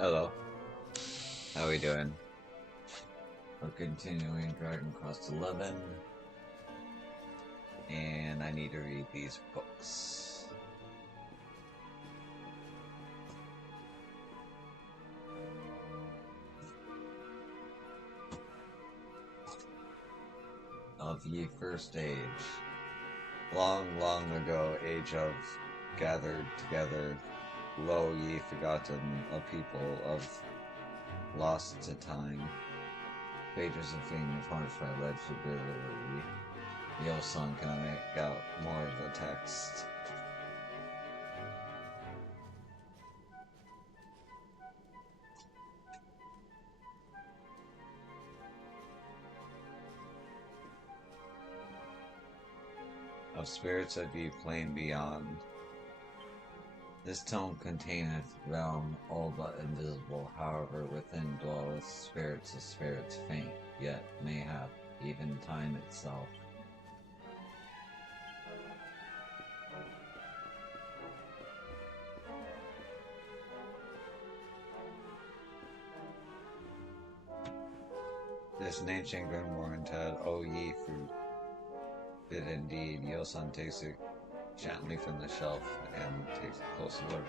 Hello, how we doing? We're continuing Dragon Quest XI, and I need to read these books. Of ye first age. Long, long ago, age of gathered together, lo ye forgotten, a people of lost to time. Pages of fame haunted by legibility. Yo-san can make out more of the text. Of spirits of ye plain beyond. This tome containeth realm all but invisible, however within dwelleth spirits of spirits faint, yet mayhap even time itself. This ancient Grimwarn had, O ye forbid indeed. Yosan takes it gently from the shelf and takes a close look.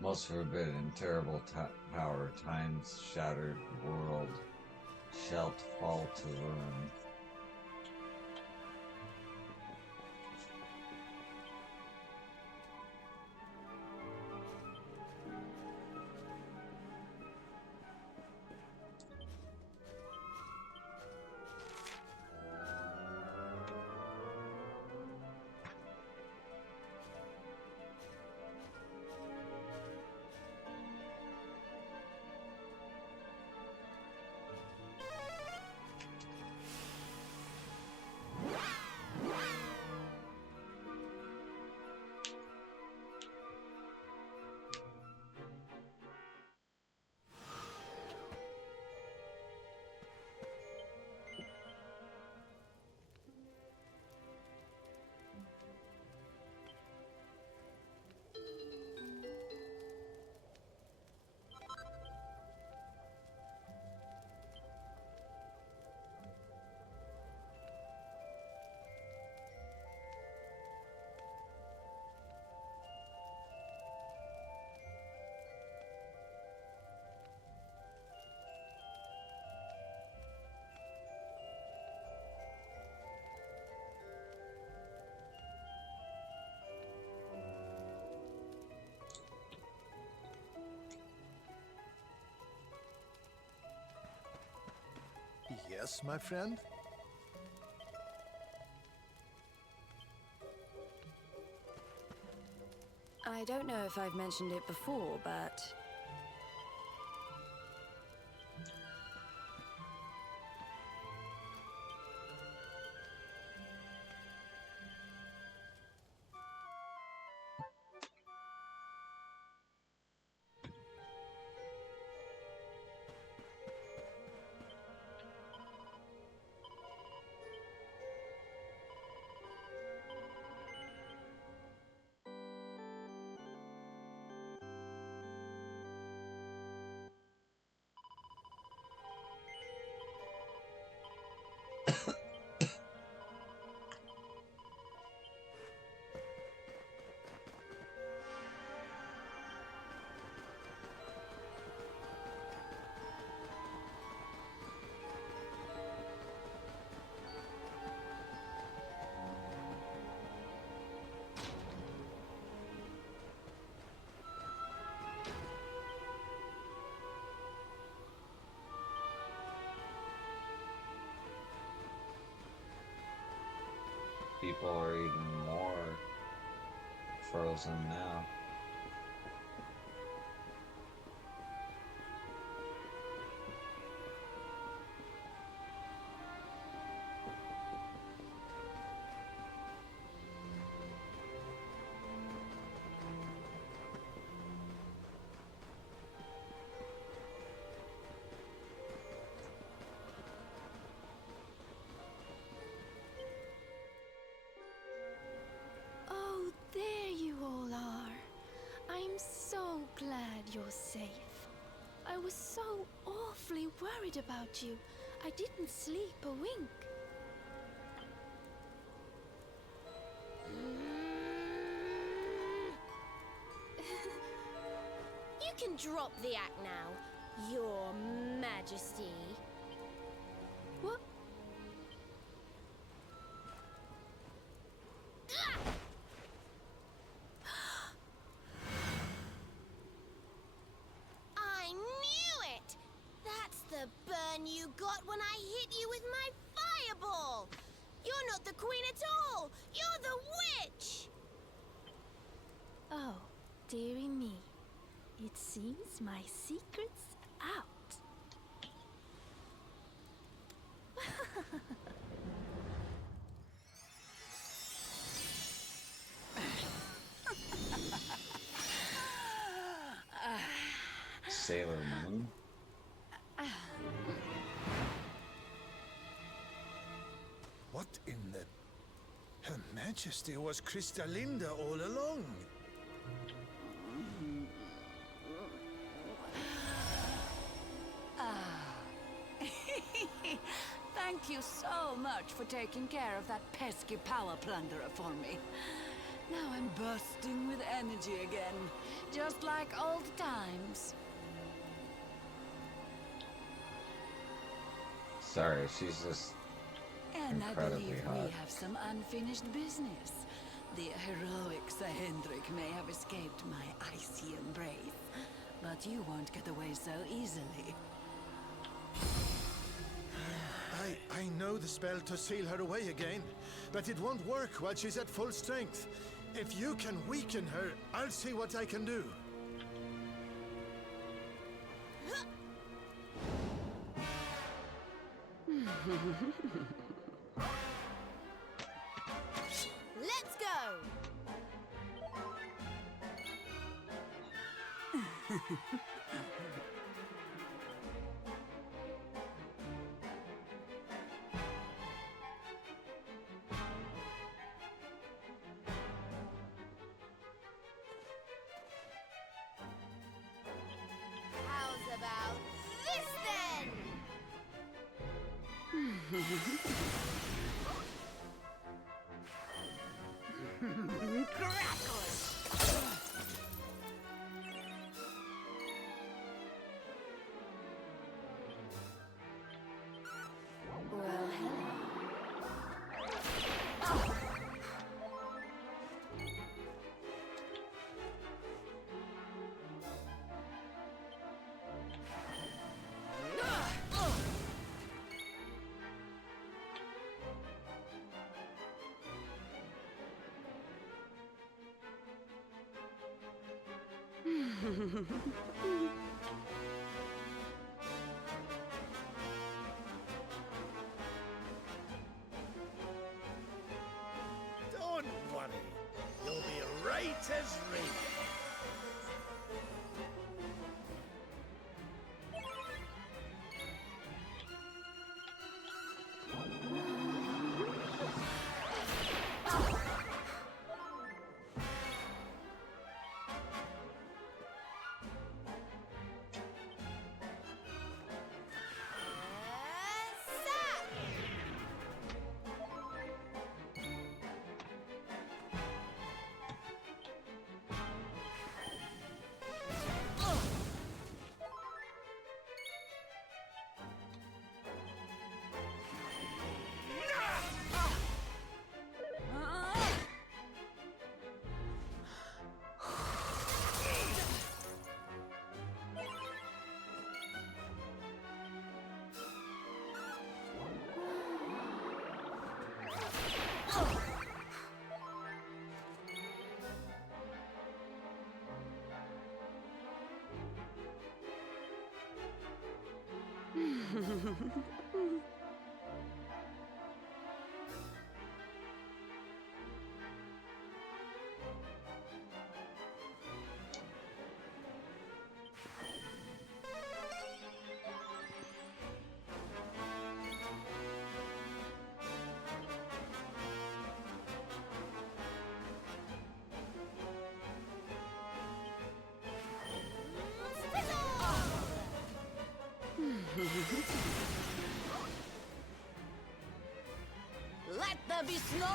Most forbidden, terrible power, time's shattered world, shalt fall to ruin. Yes, my friend? I don't know if I've mentioned it before, but People are even more frozen now. oh, there you all are. I'm so glad you're safe. I was so awfully worried about you. I didn't sleep a wink. You can drop the act now, Your Majesty. What? I knew it! That's the burn you got when I hit you with my fireball! You're not the queen at all! You're the witch! Oh, dearie me. It seems my secret's out. Sailor Moon? What in the... Her Majesty was Crystalinda all along. Thank you so much for taking care of that pesky power plunderer for me. Now I'm bursting with energy again, just like old times. Sorry, she's just And I incredibly believe hot. we have some unfinished business. The heroic Sir Hendrik may have escaped my icy embrace, but you won't get away so easily. I know the spell to seal her away again, but it won't work while she's at full strength. If you can weaken her, I'll see what I can do. Let's go! How's about this then? Well, hello. Don't worry. You'll be right as rain. Zap! Let there be snow!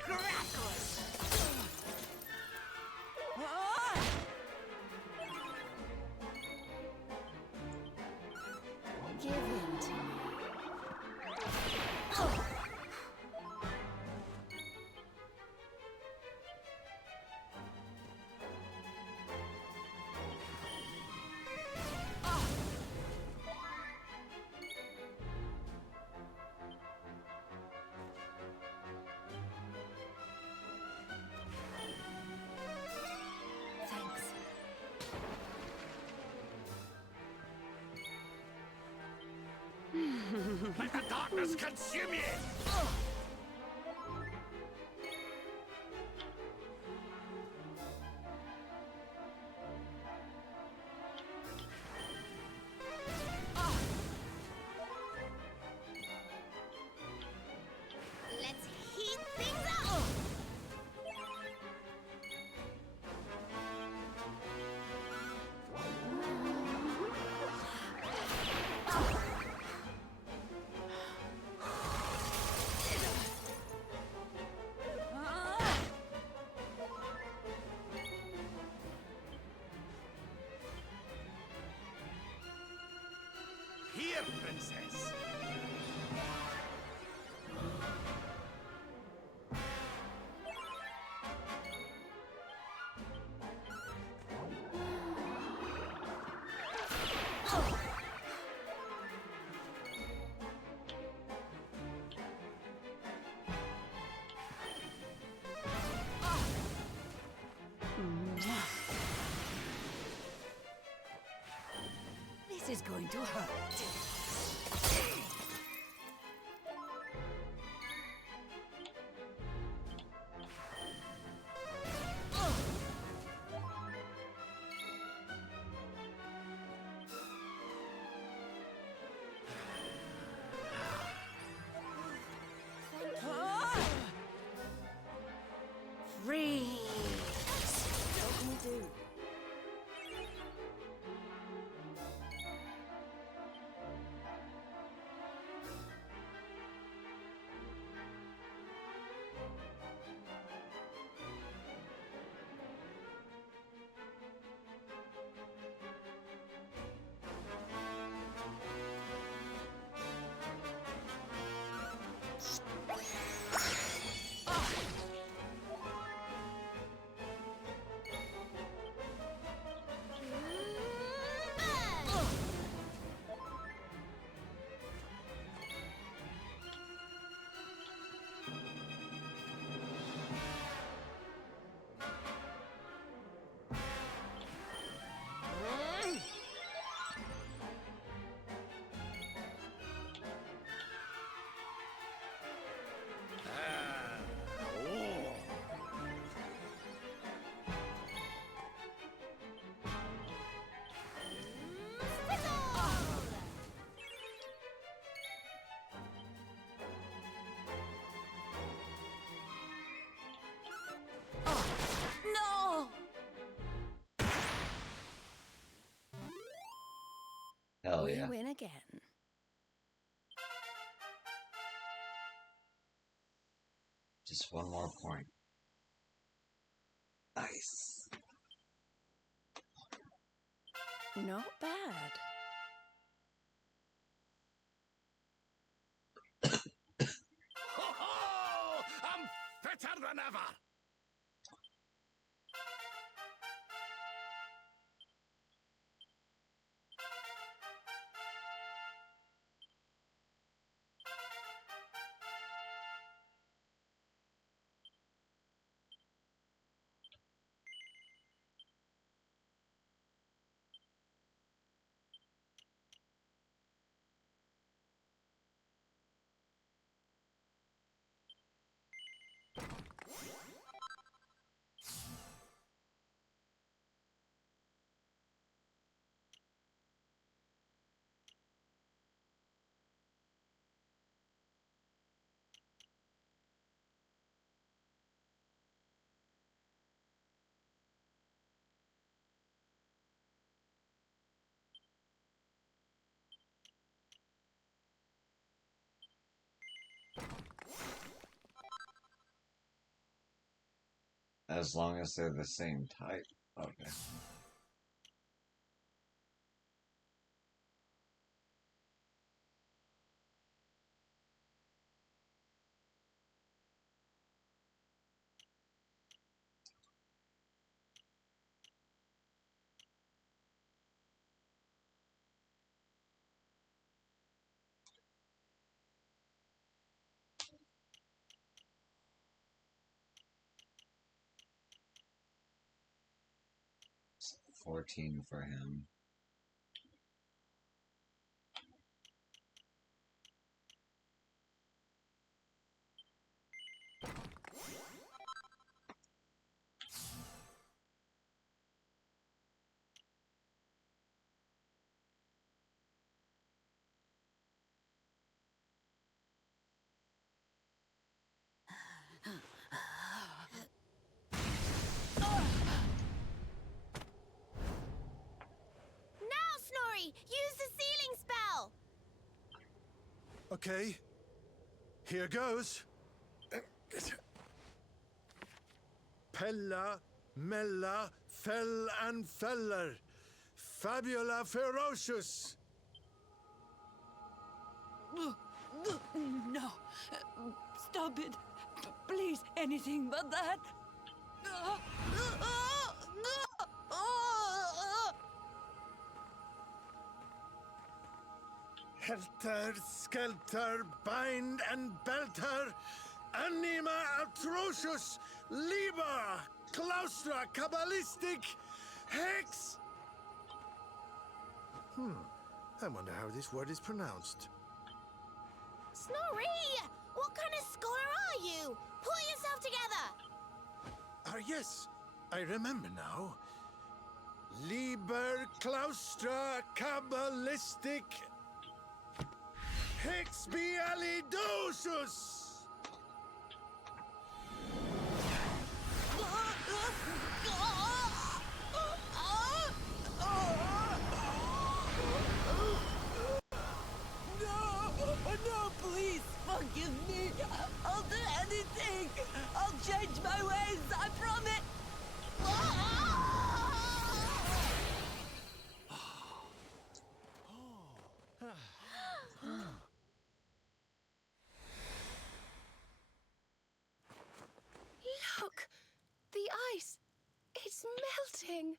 Crackers! Give in to me. Thanks. Let the darkness consume you! Let's heat things up! Here, princess! This is going to hurt. Freeze! What can we do? No! Hell We yeah. win again. Just one more point. Nice. Not bad. Ho ho! I'm fitter than ever! As long as they're the same type. Okay. It's 14 for him. Now, Snorri! Use the sealing spell! Okay. Here goes. Pella, Mella, Fell and Feller. Fabula Ferocious. No. Stop it. Please, anything but that. Helter, Skelter, Bind and Belter, Anima Atrocious, Liber, Claustra, Kabbalistic, Hex. I wonder how this word is pronounced. Snorri! What kind of scholar are you? Pull yourself together! Yes, I remember now. Liber, Claustra, Kabbalistic, Hex Bealidosus! No, please forgive me. I'll do anything. I'll change my ways, I promise. Look! The ice! It's melting!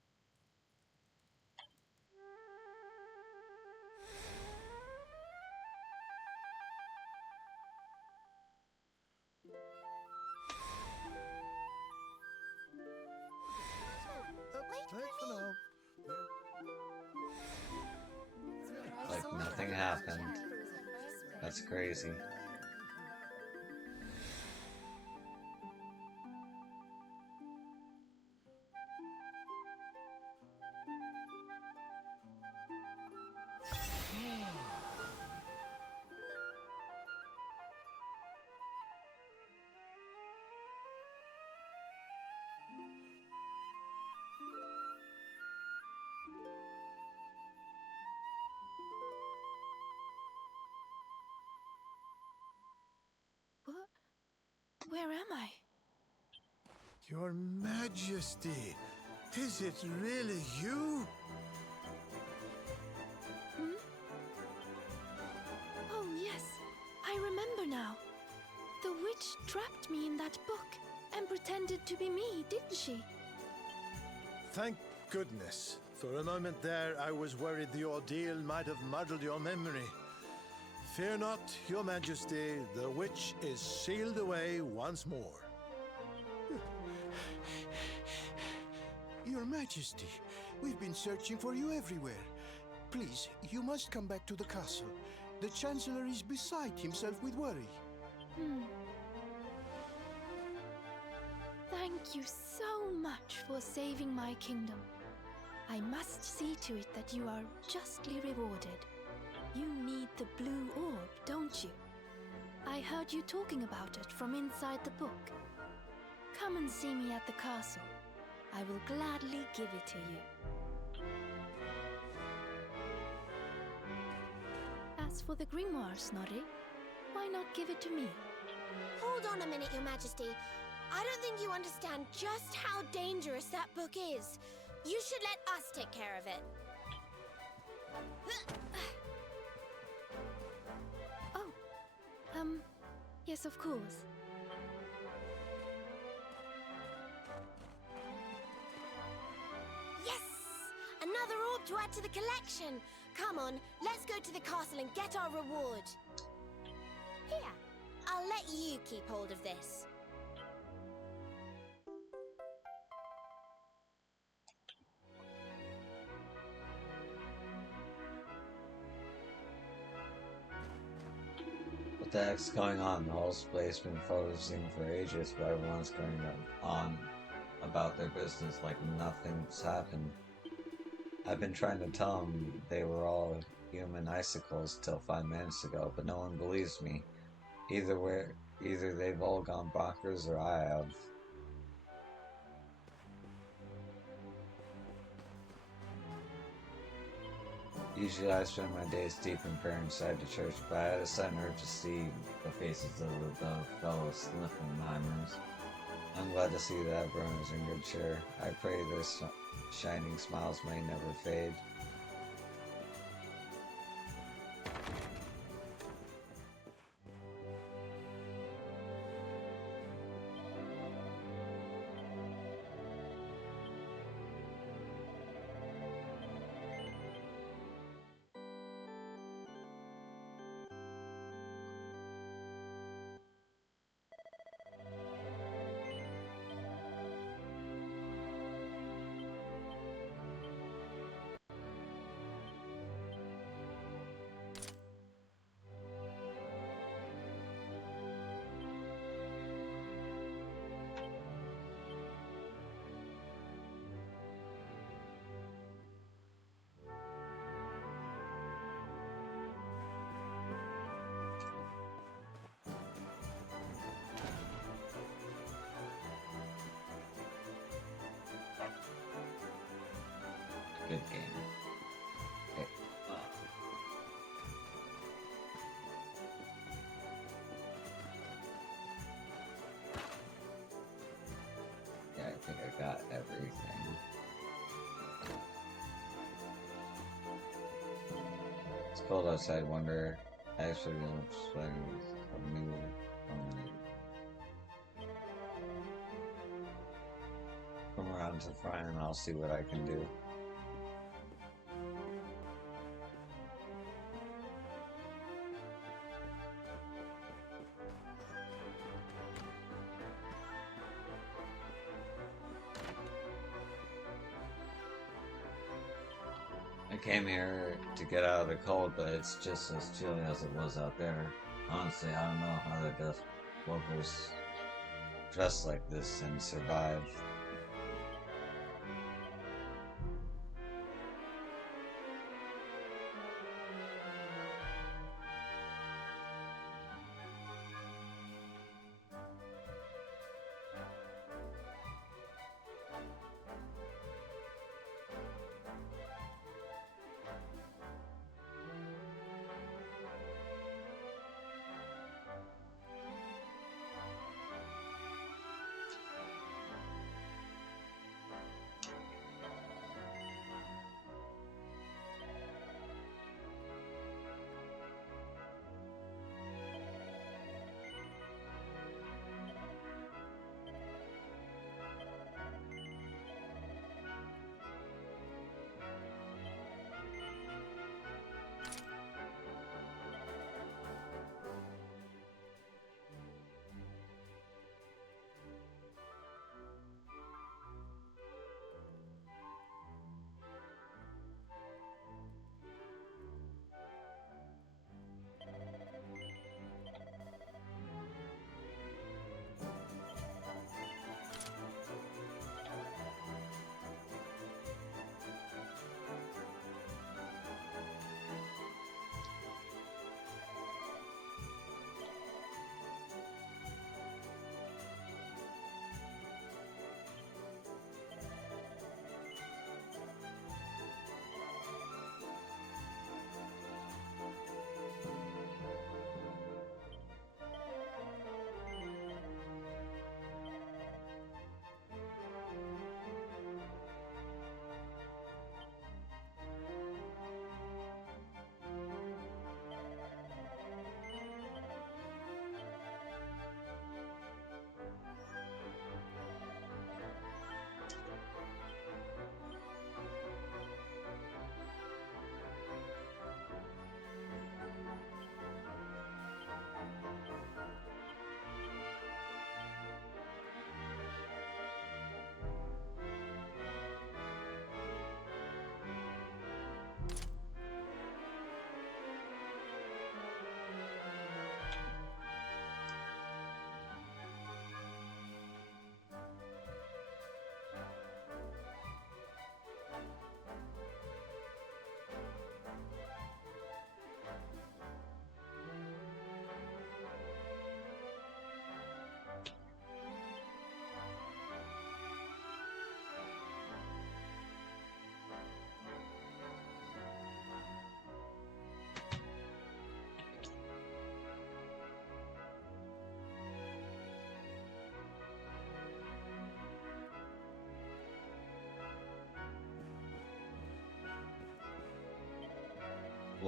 Like nothing happened. That's crazy. Where am I? Your Majesty, is it really you? Oh, yes. I remember now. The witch trapped me in that book and pretended to be me, didn't she? Thank goodness. For a moment there, I was worried the ordeal might have muddled your memory. Fear not, Your Majesty, the witch is sealed away once more. Your Majesty, we've been searching for you everywhere. Please, you must come back to the castle. The Chancellor is beside himself with worry. Thank you so much for saving my kingdom. I must see to it that you are justly rewarded. You need the blue orb, don't you? I heard you talking about it from inside the book. Come and see me at the castle. I will gladly give it to you. As for the grimoire, Snorri, why not give it to me? Hold on a minute, Your Majesty. I don't think you understand just how dangerous that book is. You should let us take care of it. Oh, yes, of course. Yes! Another orb to add to the collection. Come on, let's go to the castle and get our reward. Here, I'll let you keep hold of this. What the heck's going on? The whole place been focusing for ages, but everyone's going on about their business like nothing's happened. I've been trying to tell them they were all human icicles till 5 minutes ago, but no one believes me. Either they've all gone bonkers or I have. Usually I spend my days deep in prayer inside the church, but I had a sudden urge to see the faces of the fellow Slippenheimers. I'm glad to see that everyone is in good cheer. I pray their shining smiles may never fade. Good game. Okay. Yeah, I think I got everything. It's cold outside. Wonder. Actually, I'm playing a new. Come around to the front and I'll see what I can do. I came here to get out of the cold, but it's just as chilly as it was out there. Honestly, I don't know how the locals dress like this and survive.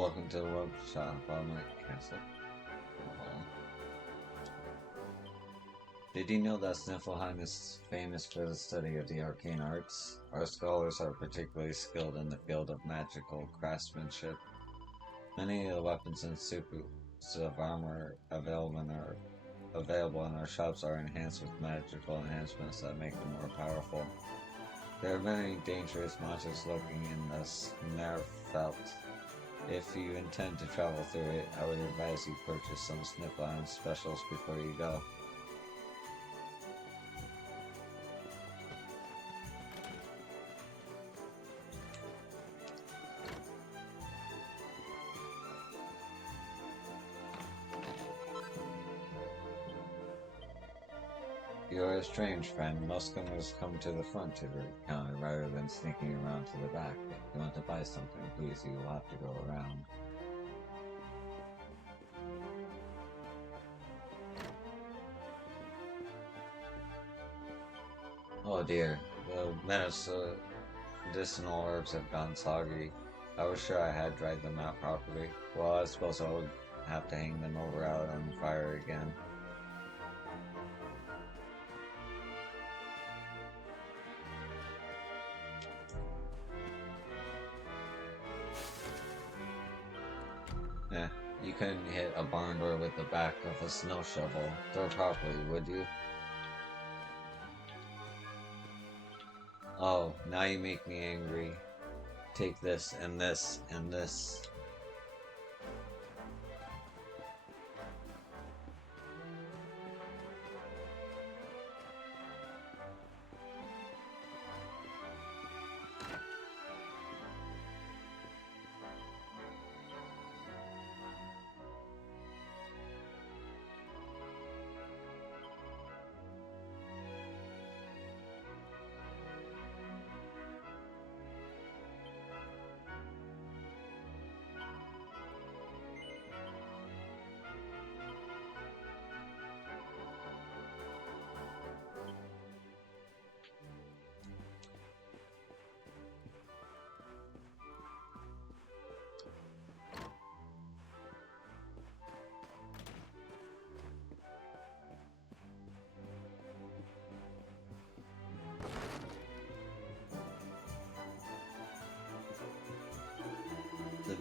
Welcome to the workshop on my castle. Did you know that Sniffleheim is famous for the study of the arcane arts? Our scholars are particularly skilled in the field of magical craftsmanship. Many of the weapons and suits of armor available in our shops are enhanced with magical enhancements that make them more powerful. There are many dangerous monsters lurking in the Snarfelt. If you intend to travel through it, I would advise you purchase some Sniffleheim specials before you go. You're a strange friend. Most comers come to the front to the counter rather than sneaking around to the back. If you want to buy something, please, you will have to go around. Oh dear, the medicinal herbs have gone soggy. I was sure I had dried them out properly. Well, I suppose I would have to hang them over out on the fire again. You couldn't hit a barn door with the back of a snow shovel. Throw properly, would you? Oh, now you make me angry. Take this, and this, and this.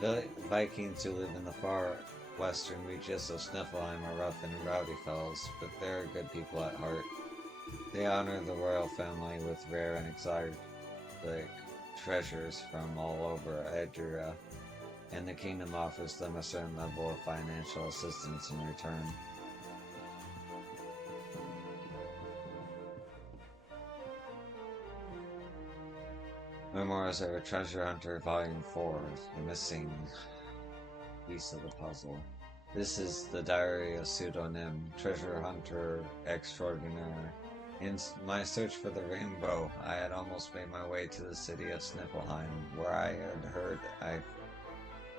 The Vikings who live in the far western reaches of Sniffleheim are rough and rowdy fellows, but they're good people at heart. They honor the royal family with rare and exotic treasures from all over Edria, and the kingdom offers them a certain level of financial assistance in return. Memoirs of a Treasure Hunter, Volume 4, The Missing Piece of the Puzzle. This is the diary of pseudonym Treasure Hunter Extraordinaire. In my search for the rainbow, I had almost made my way to the city of Sniffleheim, where I had heard I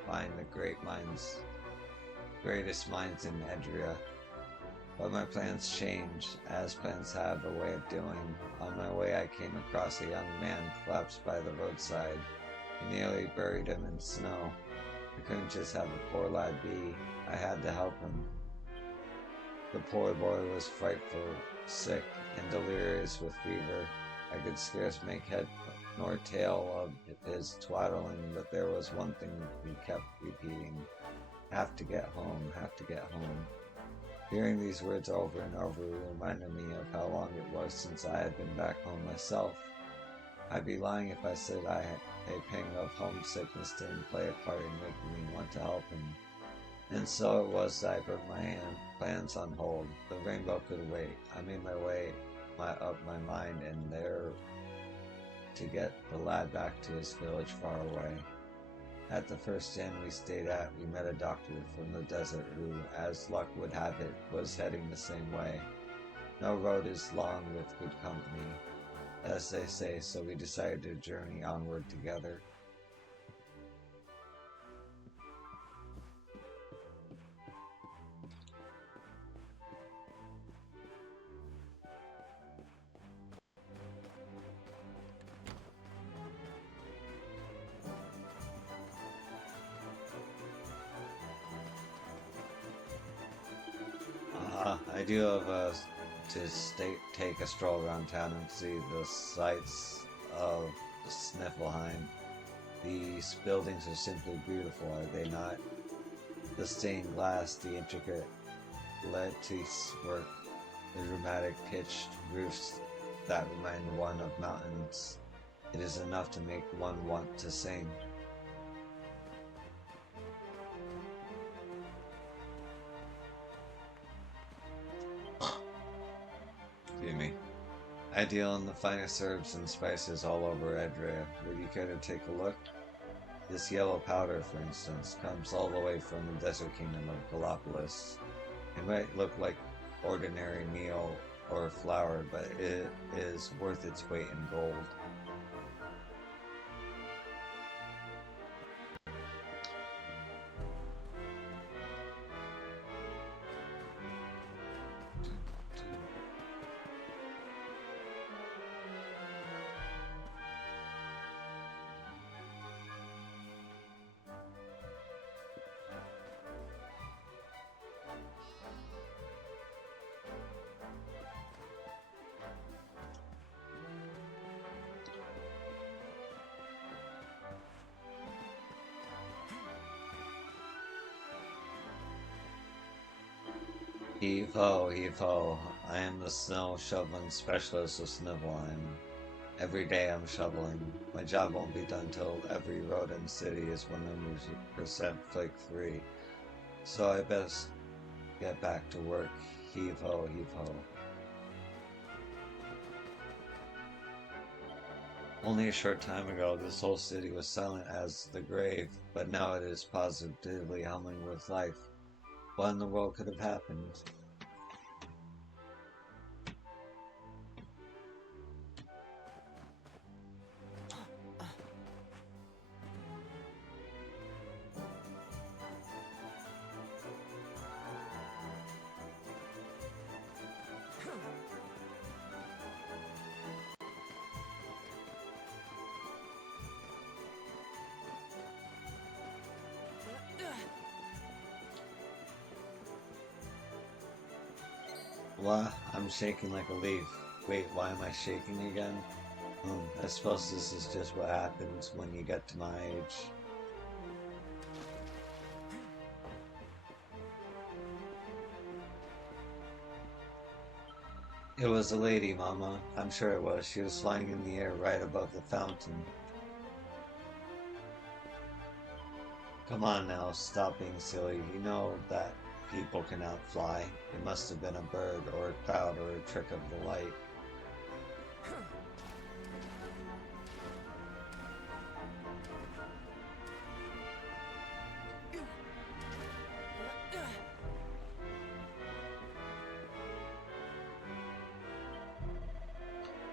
find the greatest minds in Edria. But my plans changed, as plans have a way of doing. On my way I came across a young man collapsed by the roadside. He nearly buried him in snow. I couldn't just have the poor lad be. I had to help him. The poor boy was frightful, sick, and delirious with fever. I could scarce make head nor tail of his twaddling, but there was one thing he kept repeating. Have to get home, have to get home. Hearing these words over and over reminded me of how long it was since I had been back home myself. I'd be lying if I said a pang of homesickness didn't play a part in making me want to help him. And so it was that I put my plans on hold. The rainbow could wait. I made my way up my mind and there to get the lad back to his village far away. At the first inn we stayed at, we met a doctor from the desert who, as luck would have it, was heading the same way. No road is long with good company, as they say, so we decided to journey onward together. I do have take a stroll around town and see the sights of Sniffelheim. These buildings are simply beautiful, are they not? The stained glass, the intricate lattice work, the dramatic pitched roofs that remind one of mountains. It is enough to make one want to sing. Excuse me. I deal in the finest herbs and spices all over Edrea. Would you care to take a look? This yellow powder, for instance, comes all the way from the desert kingdom of Gallipolis. It might look like ordinary meal or flour, but it is worth its weight in gold. Heave ho, heave ho. I am the snow shoveling specialist of Snivellheim. Every day I'm shoveling. My job won't be done till every road in the city is 100% flake free. So I best get back to work. Heave ho, heave ho. Only a short time ago, this whole city was silent as the grave, but now it is positively humming with life. What in the world could have happened? What? I'm shaking like a leaf. Wait, why am I shaking again? I suppose this is just what happens when you get to my age. It was a lady, Mama. I'm sure it was. She was flying in the air right above the fountain. Come on now, stop being silly. You know that people cannot fly. It must have been a bird or a cloud or a trick of the light.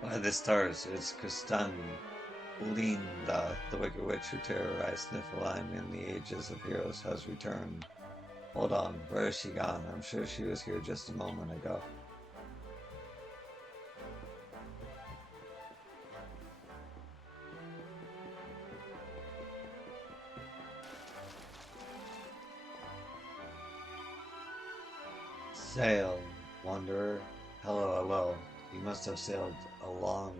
By the stars, it's Kristan Linda, the wicked witch who terrorized Niflheim in the ages of heroes, has returned. Hold on, where is she gone? I'm sure she was here just a moment ago. Sail, wanderer. Hello, hello. You must have sailed a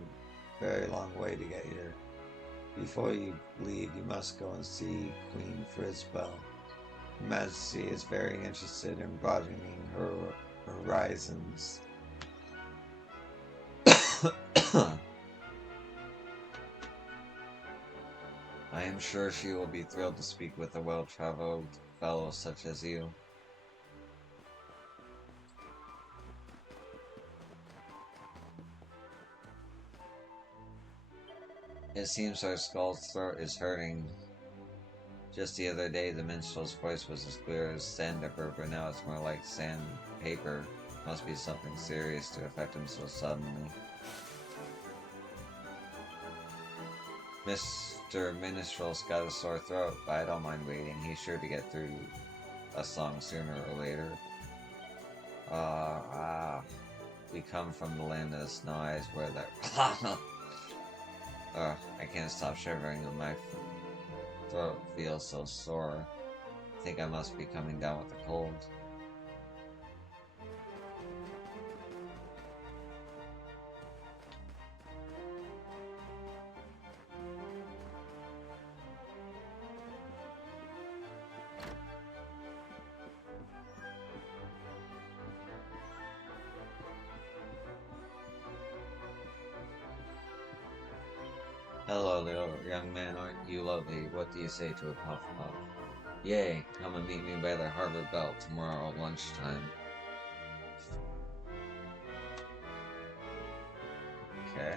very long way to get here. Before you leave, you must go and see Queen Frisbel. Her Majesty is very interested in broadening her horizons. I am sure she will be thrilled to speak with a well-traveled fellow such as you. It seems our skull's throat is hurting. Just the other day, the minstrel's voice was as clear as sandpaper, but now it's more like sandpaper. Must be something serious to affect him so suddenly. Mr. Minstrel's got a sore throat, but I don't mind waiting. He's sure to get through a song sooner or later. We come from the land of the snow eyes where that... I can't stop shivering and my throat feels so sore. I think I must be coming down with a cold. Hello, little young man, aren't you lovely? What do you say to a puff puff? Yay, come and meet me by the harbor belt tomorrow lunchtime. Okay.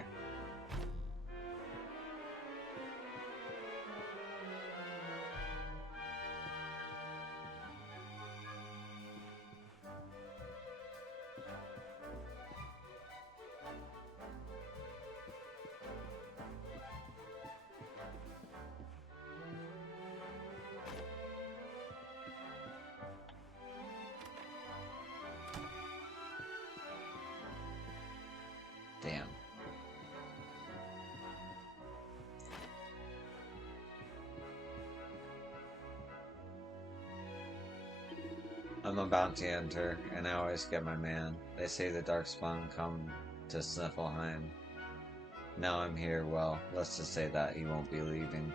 Damn. I'm a bounty hunter, and I always get my man. They say the Darkspawn come to Sniffleheim. Now I'm here, well, let's just say that he won't be leaving.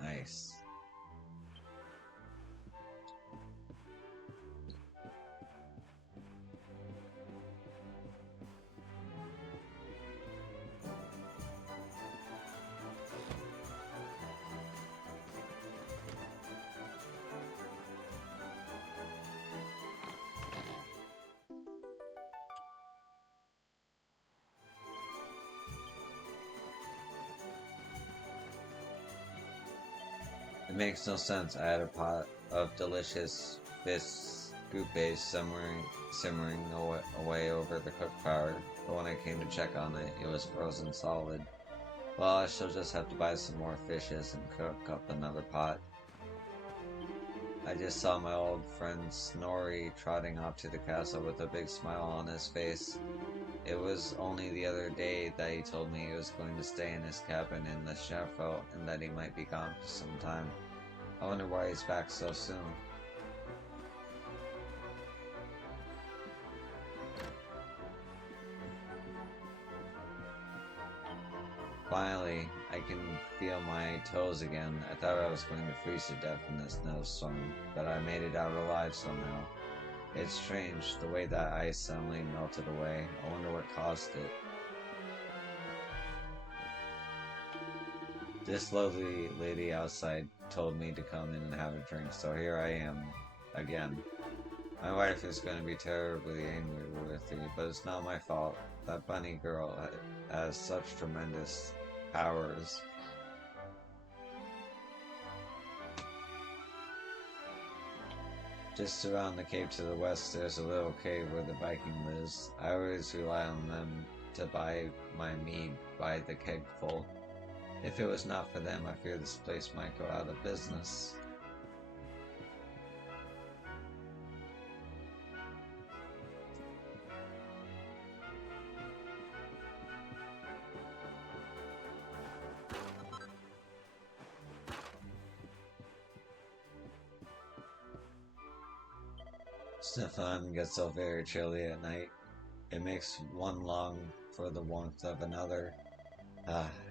Nice. It makes no sense. I had a pot of delicious biscuits simmering away over the cook fire, but when I came to check on it, it was frozen solid. Well, I shall just have to buy some more fishes and cook up another pot. I just saw my old friend Snorri trotting off to the castle with a big smile on his face. It was only the other day that he told me he was going to stay in his cabin in the Sheffield and that he might be gone for some time. I wonder why he's back so soon. Finally, I can feel my toes again. I thought I was going to freeze to death in this snowstorm, but I made it out alive somehow. It's strange, the way that ice suddenly melted away. I wonder what caused it. This lovely lady outside told me to come in and have a drink, so here I am, again. My wife is going to be terribly angry with me, but it's not my fault. That bunny girl has such tremendous powers. Just around the cape to the west, there's a little cave where the Viking lives. I always rely on them to buy my mead by the kegful. If it was not for them, I fear this place might go out of business. Sniffleheim gets so very chilly at night. It makes one long for the warmth of another.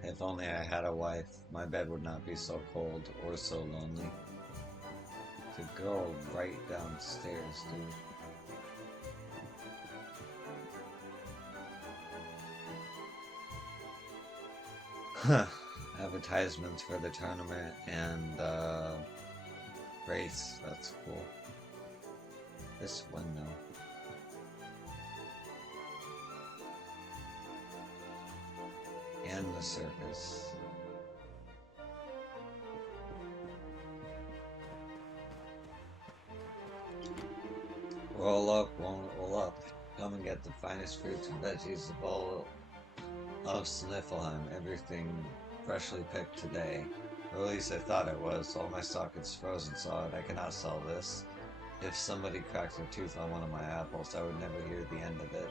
If only I had a wife, my bed would not be so cold or so lonely. The girl right downstairs, dude. Huh. Advertisements for the tournament and race. That's cool. This windmill. And the circus. Roll up, won't roll up. Come and get the finest fruits and veggies, a bowl of Sniffleheim, everything freshly picked today. Or at least I thought it was. All my stock is frozen solid. I cannot sell this. If somebody cracked their tooth on one of my apples, I would never hear the end of it.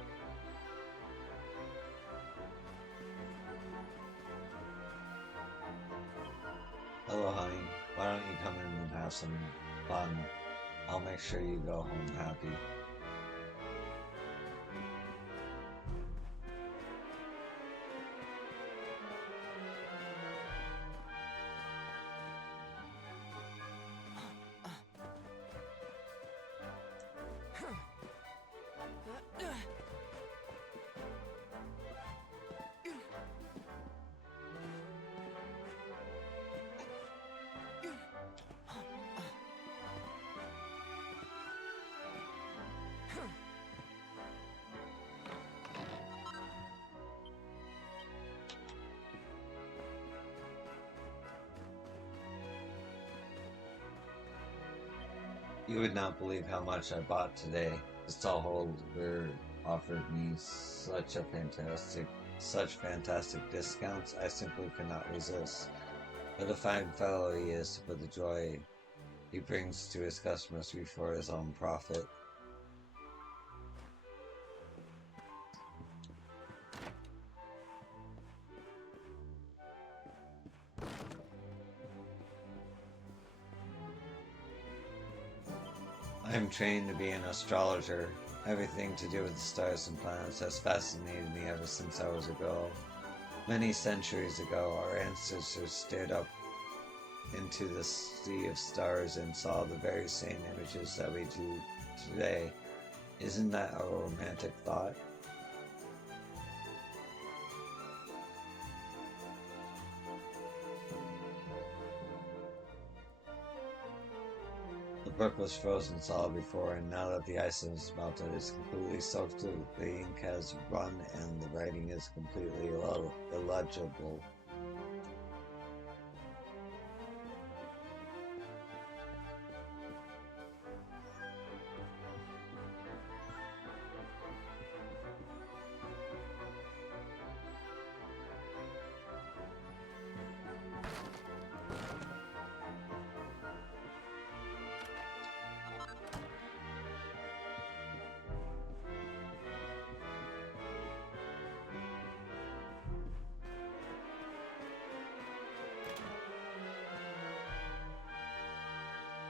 Hello, honey. Why don't you come in and have some fun? I'll make sure you go home happy. You would not believe how much I bought today. The stallholder offered me such fantastic discounts, I simply could not resist. What a fine fellow he is to put the joy he brings to his customers before his own profit. I am trained to be an astrologer. Everything to do with the stars and planets has fascinated me ever since I was a girl. Many centuries ago, our ancestors stared up into the sea of stars and saw the very same images that we do today. Isn't that a romantic thought? The brook was frozen solid before, and now that the ice has melted, it's completely soaked through. The ink has run, and the writing is completely illegible.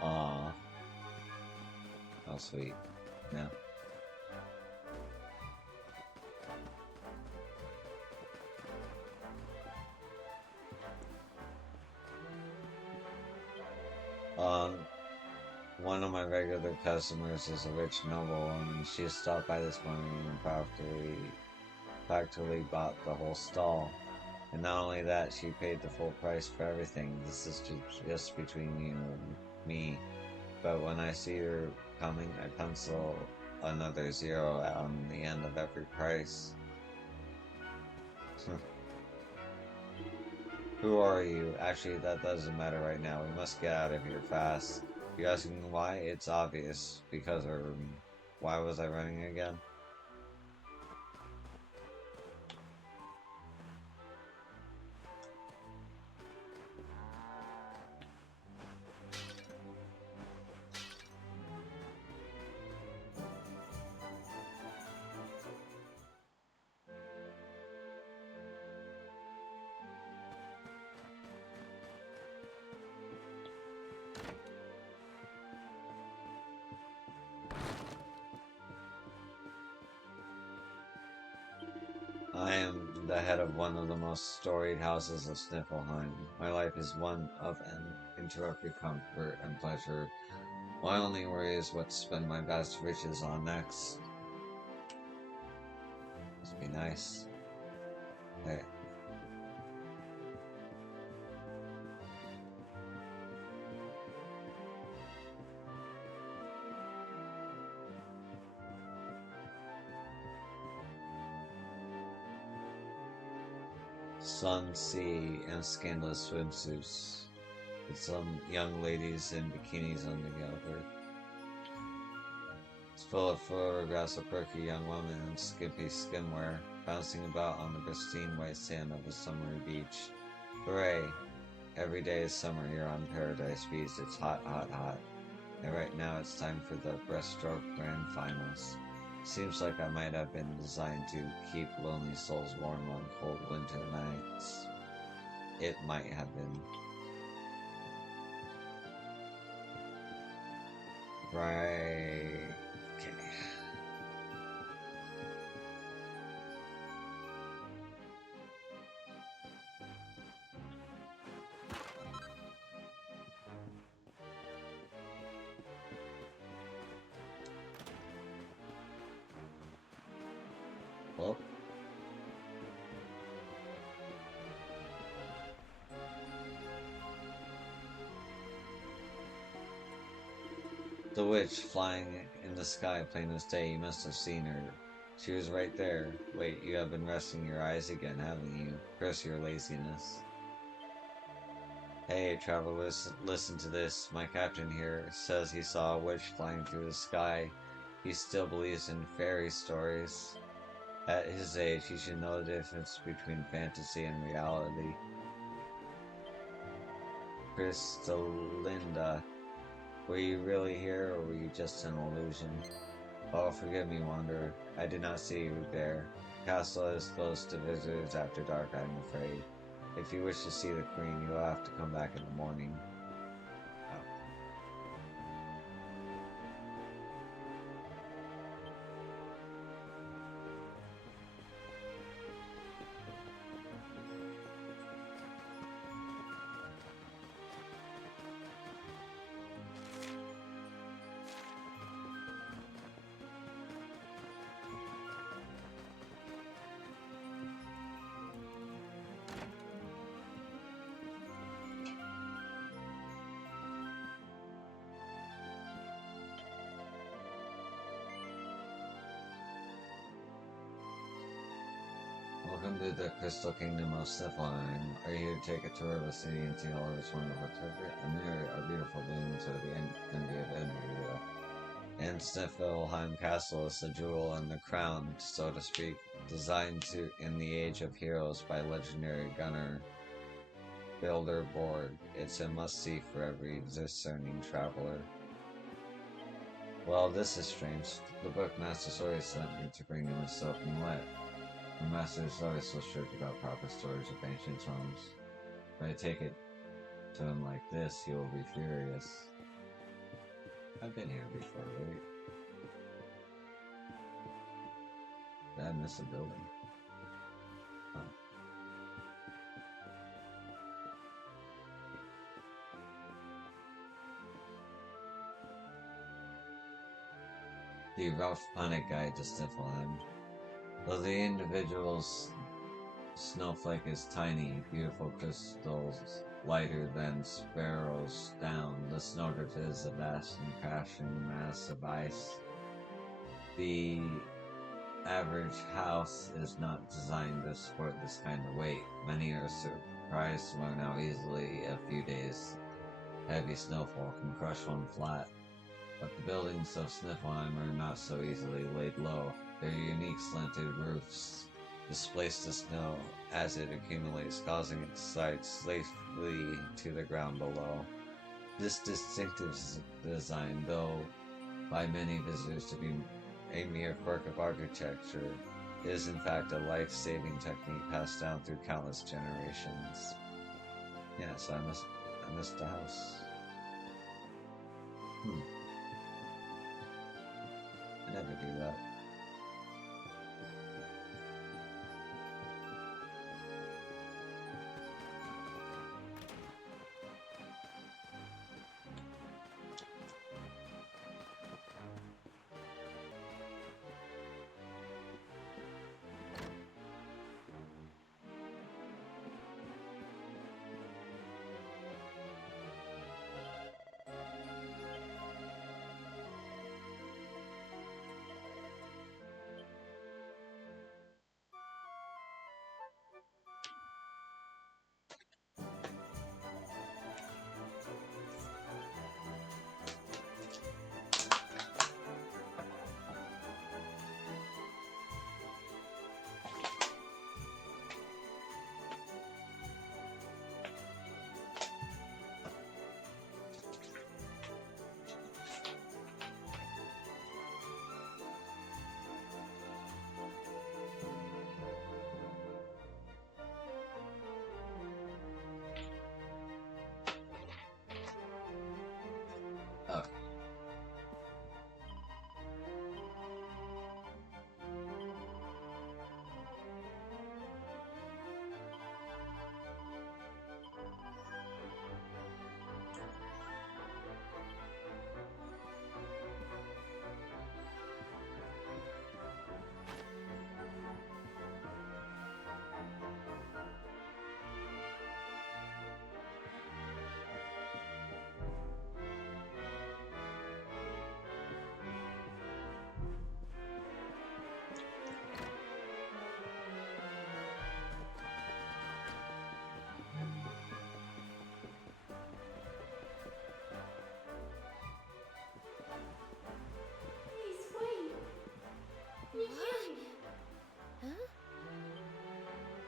Aww. How sweet. Yeah. One of my regular customers is a rich noblewoman. She stopped by this morning and practically bought the whole stall. And not only that, she paid the full price for everything. This is just between you and me. But when I see her coming, I pencil another 0 on the end of every price. Who are you? Actually, that doesn't matter right now. We must get out of here fast. You're asking why? It's obvious. Because why was I running again? I am the head of one of the most storied houses of Sniffelheim. My life is one of uninterrupted comfort and pleasure. My only worry is what to spend my vast riches on next. Must be nice. Hey. Sun, sea, and scandalous swimsuits, with some young ladies in bikinis on the other. It's full of photographs of perky young women in skimpy skinwear, bouncing about on the pristine white sand of a summery beach. Hooray! Every day is summer here on Paradise Beach. It's hot, hot, hot. And right now it's time for the breaststroke grand finals. Seems like I might have been designed to keep lonely souls warm on cold winter nights. It might have been. Right. Okay. Well. The witch flying in the sky plain as day, you must have seen her. She was right there. Wait, you have been resting your eyes again, haven't you? Curse your laziness. Hey, travelers, listen to this. My captain here says he saw a witch flying through the sky. He still believes in fairy stories. At his age, he should know the difference between fantasy and reality. Crystalinda, were you really here, or were you just an illusion? Oh, forgive me, wanderer. I did not see you there. The castle is closed to visitors after dark, I'm afraid. If you wish to see the queen, you will have to come back in the morning. Oh. Welcome to the Crystal Kingdom of Sniffleheim. Are you here to take a tour of the city and see all of its wonderful treasure? And there are beautiful buildings of the envy of Edinburgh. And Sniffleheim Castle is the jewel in the crown, so to speak, designed in the Age of Heroes by legendary gunner Builder Borg. It's a must-see for every discerning traveler. Well, this is strange. The book Master Sori sent me to bring him is soaking wet. The master is always so strict about proper storage of ancient tomes. If I take it to him like this, he will be furious. I've been here before, right? Did I miss a building? Oh. The Rough Panic Guide to Sniffleheim. Though the individual's snowflake is tiny, beautiful crystals lighter than sparrows down, the snowdrift is a vast and crashing mass of ice. The average house is not designed to support this kind of weight. Many are surprised to learn how easily a few days heavy snowfall can crush one flat. But the buildings of Sniffleheim are not so easily laid low. Their unique slanted roofs displace the snow as it accumulates, causing it to slide safely to the ground below. This distinctive design, though by many visitors to be a mere quirk of architecture, is in fact a life-saving technique passed down through countless generations. Yeah, so I missed the house. I never do that.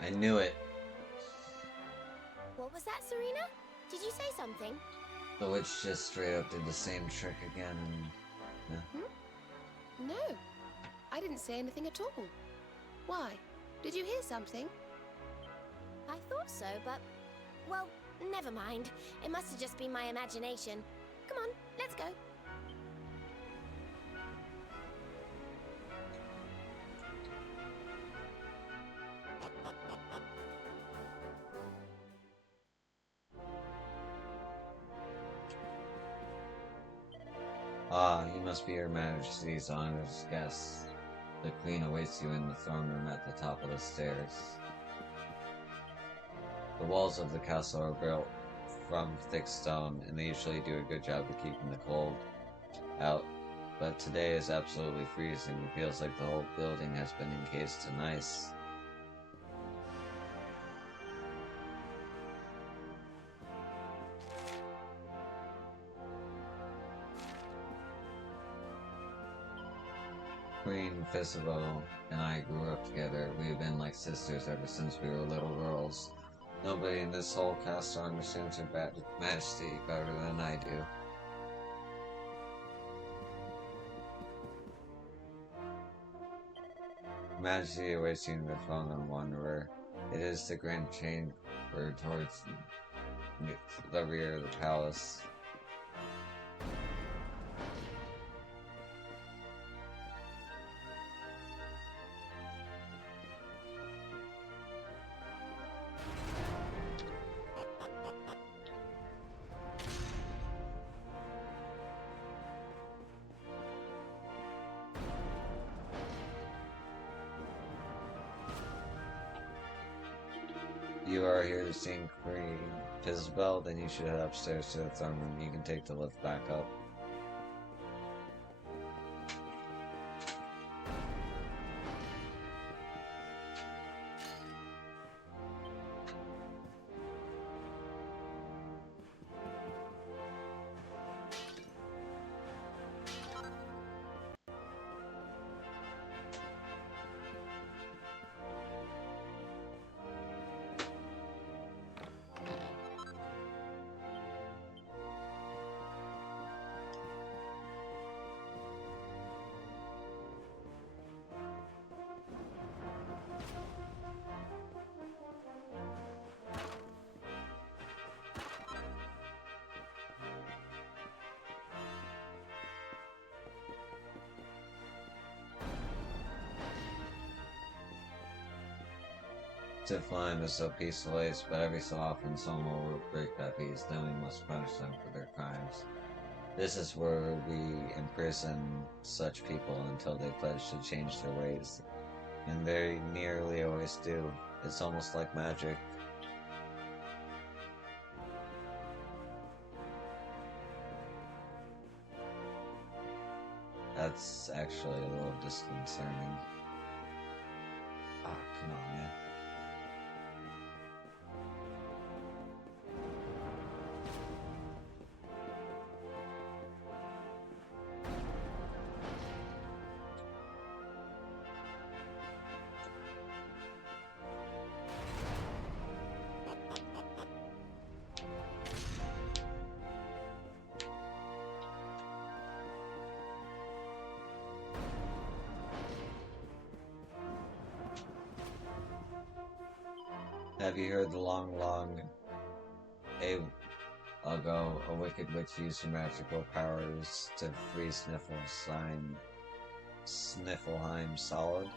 I knew it. What was that, Serena? Did you say something? The witch just straight up did the same trick again and... No, I didn't say anything at all. Why? Did you hear something? I thought so, but... Well, never mind. It must have just been my imagination. Come on, let's go. Ah, you must be Your Majesty's honored guest. The Queen awaits you in the throne room at the top of the stairs. The walls of the castle are built from thick stone, and they usually do a good job of keeping the cold out. But today is absolutely freezing. It feels like the whole building has been encased in ice. Queen Fisibo and I grew up together. We have been like sisters ever since we were little girls. Nobody in this whole castle understands Her Majesty better than I do. Her Majesty awaits you in the throne room, Wanderer. It is the grand chamber towards the rear of the palace. You are here to see Queen Isabel, then you should head upstairs to the throne room. You can take the lift back up. Tiflheim is a peaceful place, but every so often someone will break that peace, then we must punish them for their crimes. This is where we imprison such people until they pledge to change their ways. And they nearly always do. It's almost like magic. That's actually a little disconcerting. Ah, come on, man. Have you heard the long ago, a wicked witch used her magical powers to freeze Sniffleheim solid?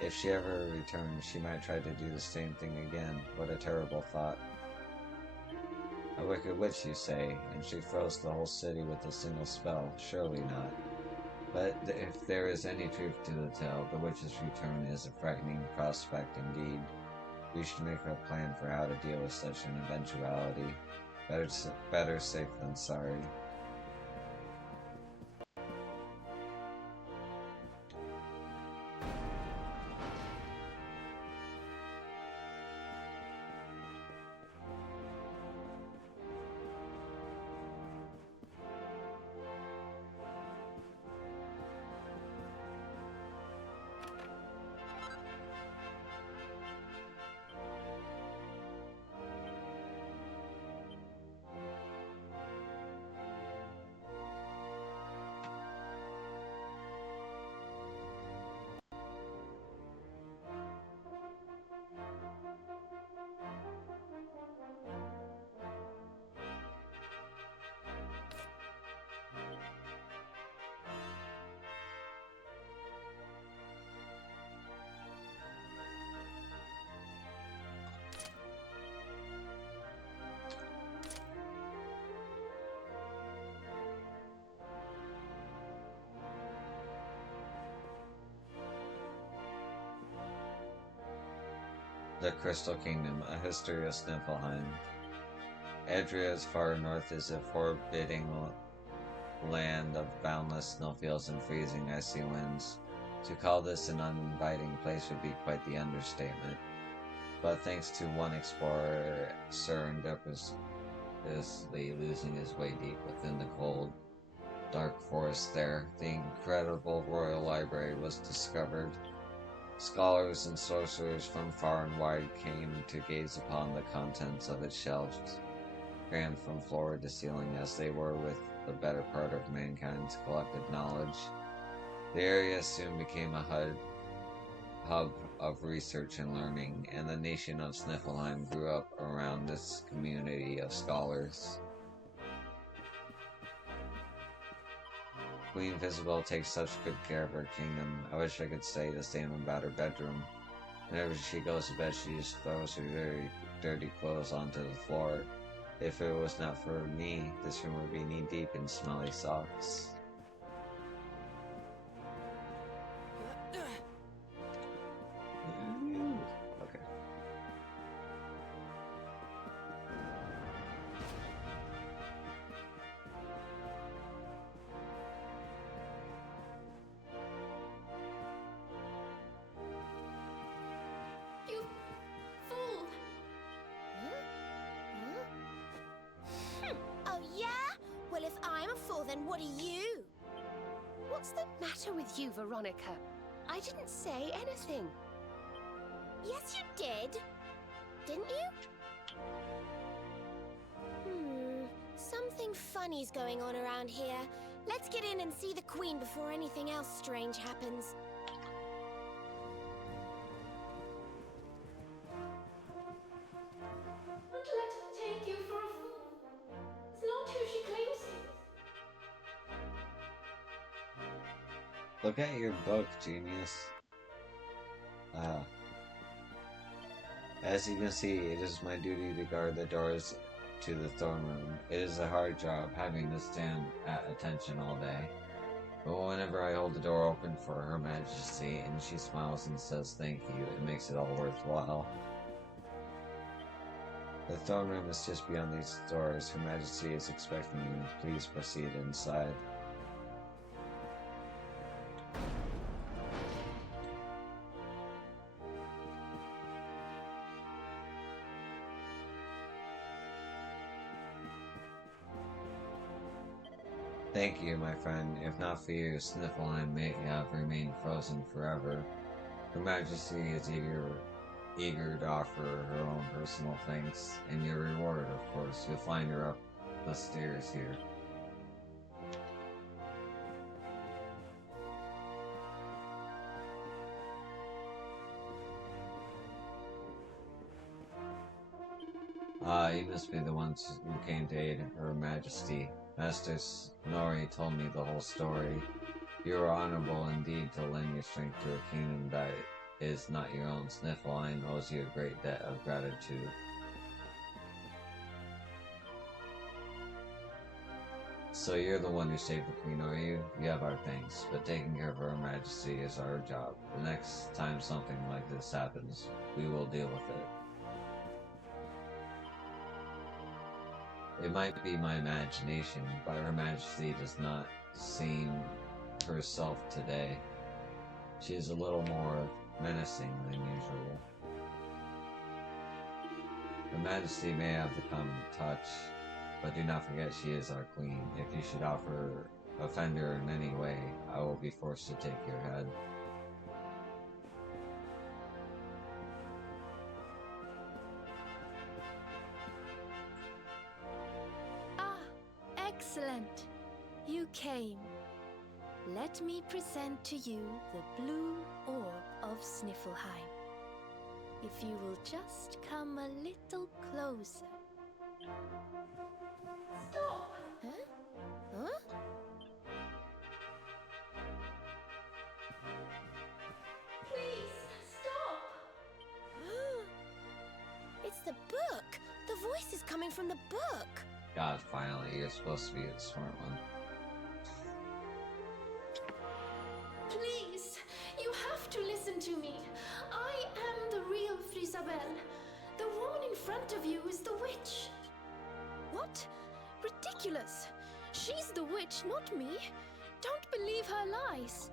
If she ever returns, she might try to do the same thing again. What a terrible thought. A wicked witch, you say, and she froze the whole city with a single spell? Surely not. But if there is any truth to the tale, the witch's return is a frightening prospect indeed. We should make a plan for how to deal with such an eventuality. Better safe than sorry. the Crystal Kingdom, a history of Sniffleheim. Adria's far north is a forbidding land of boundless snowfields and freezing icy winds. To call this an uninviting place would be quite the understatement. But thanks to one explorer, serendipitously losing his way deep within the cold, dark forest there, the incredible Royal Library was discovered. Scholars and sorcerers from far and wide came to gaze upon the contents of its shelves, crammed from floor to ceiling as they were with the better part of mankind's collective knowledge. The area soon became a hub of research and learning, and the nation of Sniffleheim grew up around this community of scholars. Queen Isabel takes such good care of her kingdom. I wish I could say the same about her bedroom. Whenever she goes to bed, she just throws her very dirty clothes onto the floor. If it was not for me, this room would be knee-deep in smelly socks. Okay. You fool! Oh, yeah? Well, if I'm a fool, then what are you? What's the matter with you, Veronica? I didn't say anything. Yes, you did. Didn't you? Something funny's going on around here. Let's get in and see the Queen before anything else strange happens. Don't let her take you for a fool. It's not who she claims he is. Look at your book, genius. As you can see, it is my duty to guard the doors to the throne room. It is a hard job having to stand at attention all day. But whenever I hold the door open for Her Majesty and she smiles and says thank you, it makes it all worthwhile. The throne room is just beyond these doors. Her Majesty is expecting you. Please proceed inside. Thank you, my friend. If not for you, Sniffleheim may have remained frozen forever. Her Majesty is eager to offer her own personal thanks, and your reward, of course. You'll find her up the stairs here. You must be the ones who came to aid Her Majesty. Master Snorri told me the whole story. You are honorable indeed to lend your strength to a kingdom that is not your own. Sniffleheim owes you a great debt of gratitude. So you're the one who saved the Queen, are you? You have our thanks, but taking care of Her Majesty is our job. The next time something like this happens, we will deal with it. It might be my imagination, but Her Majesty does not seem herself today. She is a little more menacing than usual. Her Majesty may have the common touch, but do not forget she is our queen. If you should offend her in any way, I will be forced to take your head. Excellent. You came. Let me present to you the blue orb of Sniffleheim. If you will just come a little closer. Stop! Huh? Please, stop! It's the book! The voice is coming from the book! God, finally, you're supposed to be the smart one. Please, you have to listen to me. I am the real Frisabelle. front of you is the witch. What? Ridiculous! She's the witch, not me. Don't believe her lies.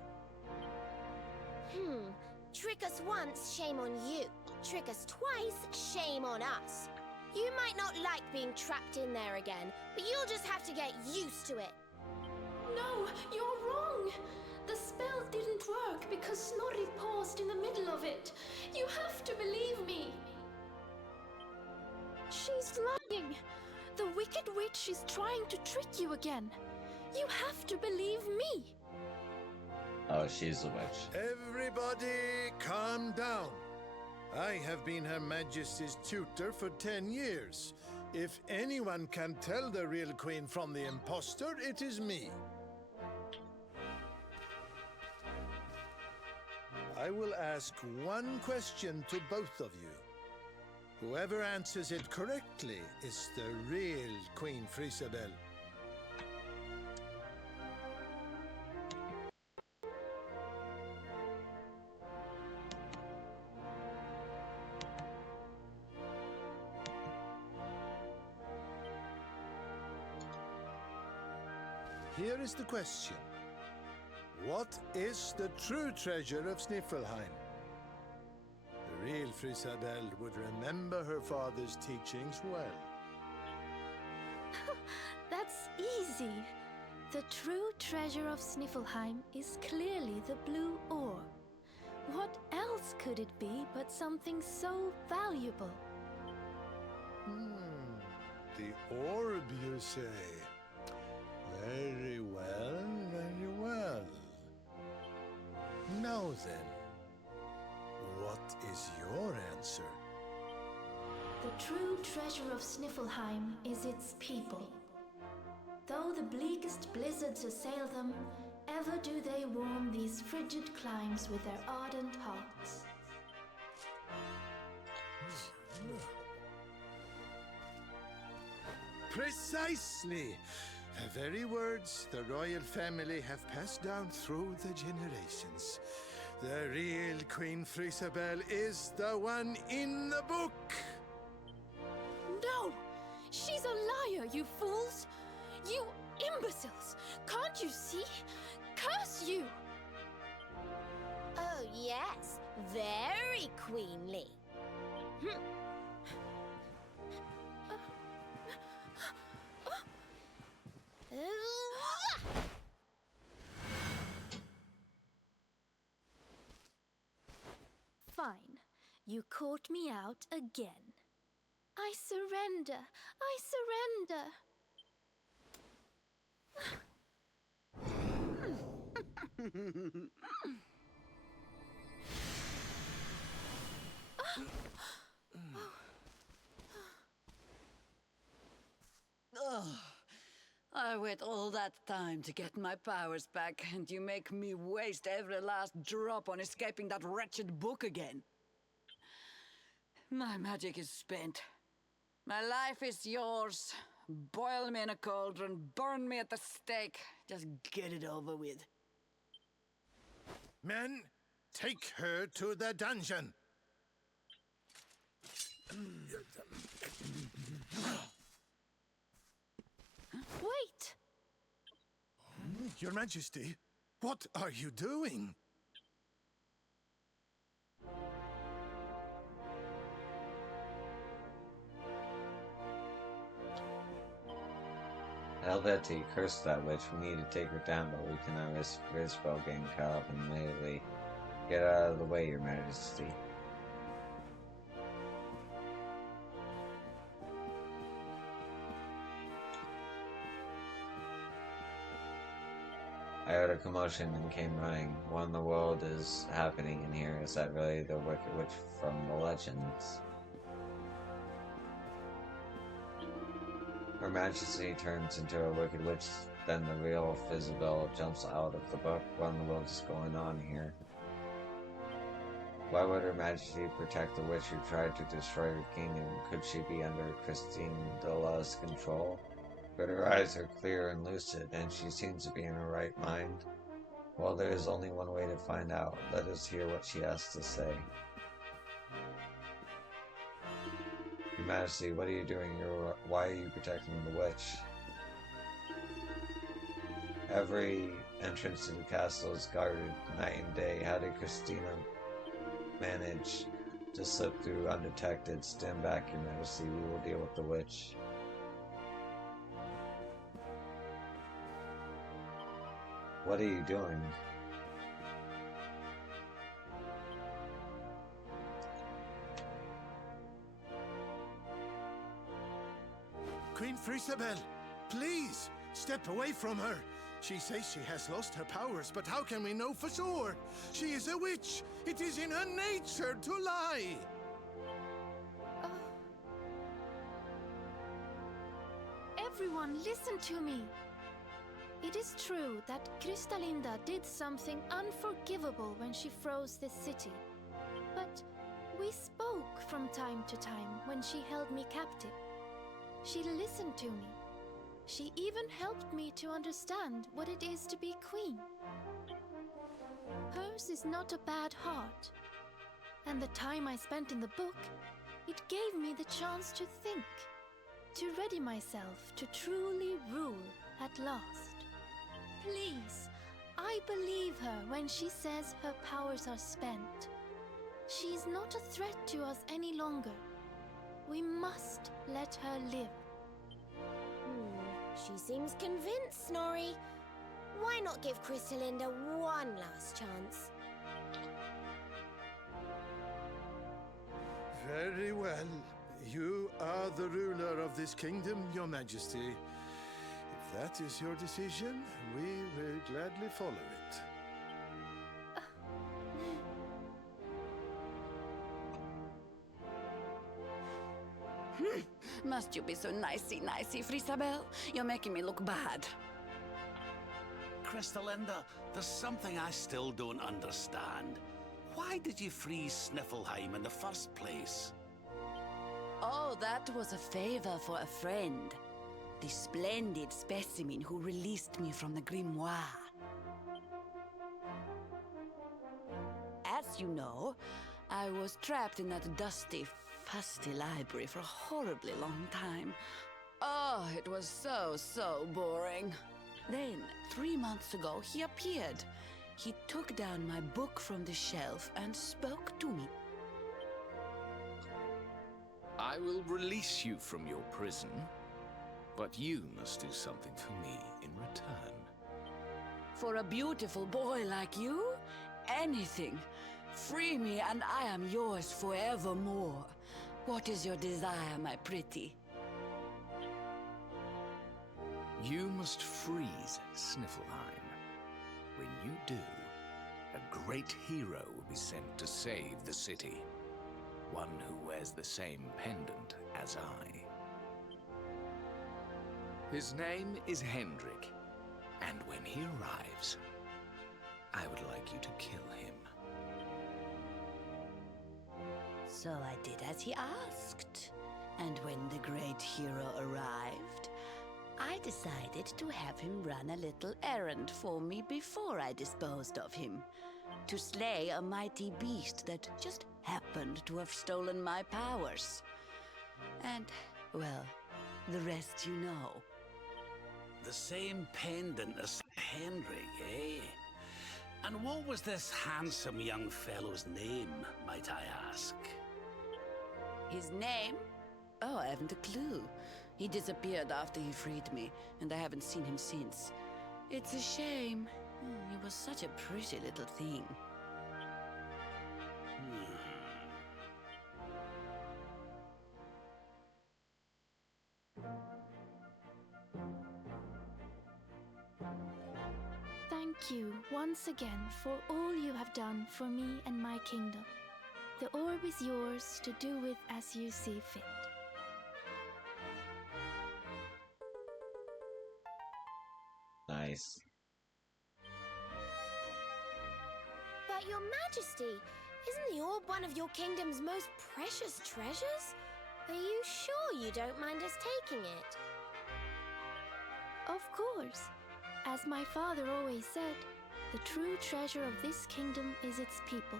Trick us once, shame on you. Trick us twice, shame on us. You might not like being trapped in there again, but you'll just have to get used to it. No, you're wrong. The spell didn't work because Snorri paused in the middle of it. You have to believe me. She's lying. The Wicked Witch is trying to trick you again. You have to believe me. Oh, she's a witch. Everybody calm down. I have been Her Majesty's tutor for 10 years. If anyone can tell the real queen from the impostor, it is me. I will ask one question to both of you. Whoever answers it correctly is the real Queen Frisabel. Here is the question. What is the true treasure of Sniffelheim? The real Frisabel would remember her father's teachings well. That's easy. The true treasure of Sniffelheim is clearly the blue orb. What else could it be but something so valuable? The orb, you say? Very well, very well. Now then, what is your answer? The true treasure of Sniffelheim is its people. Though the bleakest blizzards assail them, ever do they warm these frigid climes with their ardent hearts. Precisely! The very words the royal family have passed down through the generations. The real Queen Frisabel is the one in the book! No! She's a liar, you fools! You imbeciles! Can't you see? Curse you! Oh, yes. Very queenly. Fine. You caught me out again. I surrender. I surrender. I wait all that time to get my powers back, and you make me waste every last drop on escaping that wretched book again. My magic is spent. My life is yours. Boil me in a cauldron, burn me at the stake. Just get it over with. Men, take her to the dungeon! Wait! Your Majesty, what are you doing? Helvetti, curse that witch. We need to take her down, but we cannot risk Frisabel getting caught up in the melee. Get out of the way, Your Majesty. I heard a commotion and came running. What in the world is happening in here? Is that really the Wicked Witch from the legends? Her Majesty turns into a Wicked Witch, then the real Frisabel jumps out of the book. What in the world is going on here? Why would Her Majesty protect the witch who tried to destroy her kingdom? Could she be under Christine Dela's control? But her eyes are clear and lucid, and she seems to be in her right mind. Well, there is only one way to find out. Let us hear what she has to say. Your Majesty, what are you doing? Why are you protecting the witch? Every entrance to the castle is guarded night and day. How did Christina manage to slip through undetected? Stand back, Your Majesty. We will deal with the witch. What are you doing? Queen Frisabel, please, step away from her. She says she has lost her powers, but how can we know for sure? She is a witch. It is in her nature to lie. Everyone, listen to me. It is true that Kristalinda did something unforgivable when she froze this city. But we spoke from time to time when she held me captive. She listened to me. She even helped me to understand what it is to be queen. Hers is not a bad heart. And the time I spent in the book, it gave me the chance to think, to ready myself to truly rule at last. Please, I believe her when she says her powers are spent. She's not a threat to us any longer. We must let her live. She seems convinced, Snorri. Why not give Kristalinda one last chance? Very well. You are the ruler of this kingdom, Your Majesty. If that is your decision, we will gladly follow it. Must you be so nicey, Frisabel? You're making me look bad. Kristalinda, there's something I still don't understand. Why did you freeze Sniffleheim in the first place? Oh, that was a favor for a friend. The splendid specimen who released me from the grimoire. As you know, I was trapped in that dusty, fusty library for a horribly long time. Oh, it was so boring. Then, 3 months ago, he appeared. He took down my book from the shelf and spoke to me. I will release you from your prison, but you must do something for me in return. For a beautiful boy like you, anything. Free me and I am yours forevermore. What is your desire, my pretty? You must freeze Sniffleheim. When you do, a great hero will be sent to save the city. One who wears the same pendant as I. His name is Hendrik, and when he arrives, I would like you to kill him. So I did as he asked. And when the great hero arrived, I decided to have him run a little errand for me before I disposed of him. To slay a mighty beast that just happened to have stolen my powers. And, well, the rest you know. The same pendant as Hendrik, eh? And what was this handsome young fellow's name, might I ask? His name? Oh, I haven't a clue. He disappeared after he freed me, and I haven't seen him since. It's a shame. He was such a pretty little thing. Thank you once again for all you have done for me and my kingdom. The orb is yours to do with as you see fit. Nice. But Your Majesty, isn't the orb one of your kingdom's most precious treasures? Are you sure you don't mind us taking it? Of course. As my father always said, the true treasure of this kingdom is its people.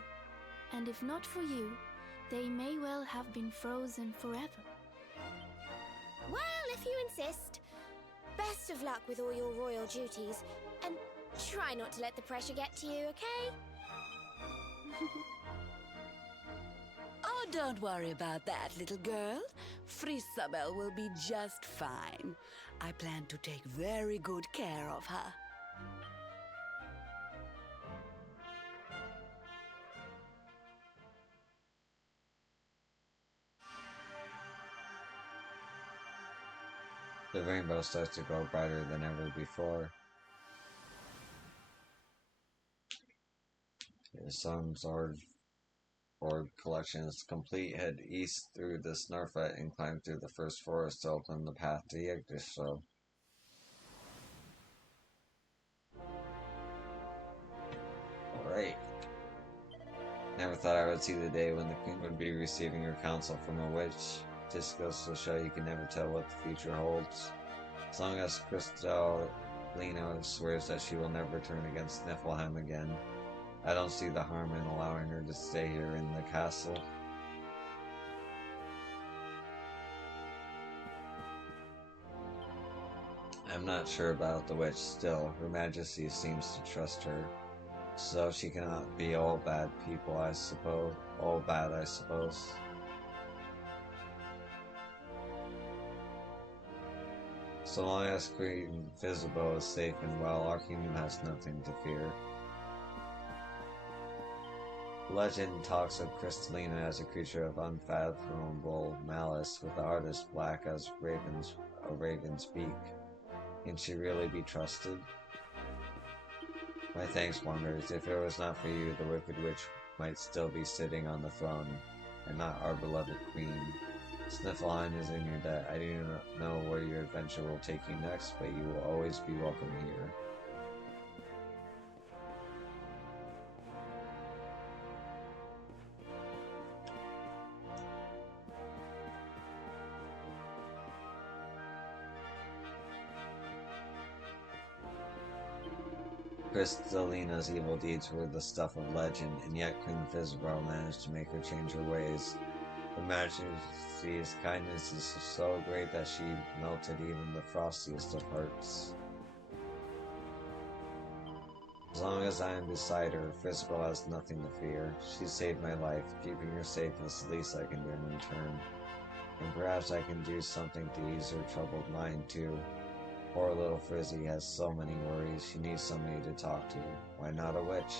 And if not for you, they may well have been frozen forever. Well, if you insist. Best of luck with all your royal duties, and try not to let the pressure get to you, okay? Oh, don't worry about that, little girl. Frisabel will be just fine. I plan to take very good care of her. The rainbow starts to grow brighter than ever before. The sun's orb collection is complete. Head east through the Snarfet and climb through the first forest to open the path to Yggdrasil. Alright. Never thought I would see the day when the queen would be receiving her counsel from a witch. Just goes to show you can never tell what the future holds. As long as Kristalina swears that she will never turn against Niflheim again, I don't see the harm in allowing her to stay here in the castle. I'm not sure about the witch still. Her Majesty seems to trust her. So she cannot be all bad people, I suppose. All bad, I suppose. So long as Queen Visible is safe and well, our kingdom has nothing to fear. Legend talks of Kristalina as a creature of unfathomable malice, with the heart as black as a raven's beak. Can she really be trusted? My thanks, Wanderers. If it was not for you, the Wicked Witch might still be sitting on the throne, and not our beloved queen. Sniffelheim is in your debt. I do not know where your adventure will take you next, but you will always be welcome here. Kristalina's evil deeds were the stuff of legend, and yet Queen Fizzbro managed to make her change her ways. Her Majesty's kindness is so great that she melted even the frostiest of hearts. As long as I am beside her, Fizzbro has nothing to fear. She saved my life. Keeping her safe is the least I can do in return. And perhaps I can do something to ease her troubled mind too. Poor little Frizzy has so many worries. She needs somebody to talk to. Why not a witch?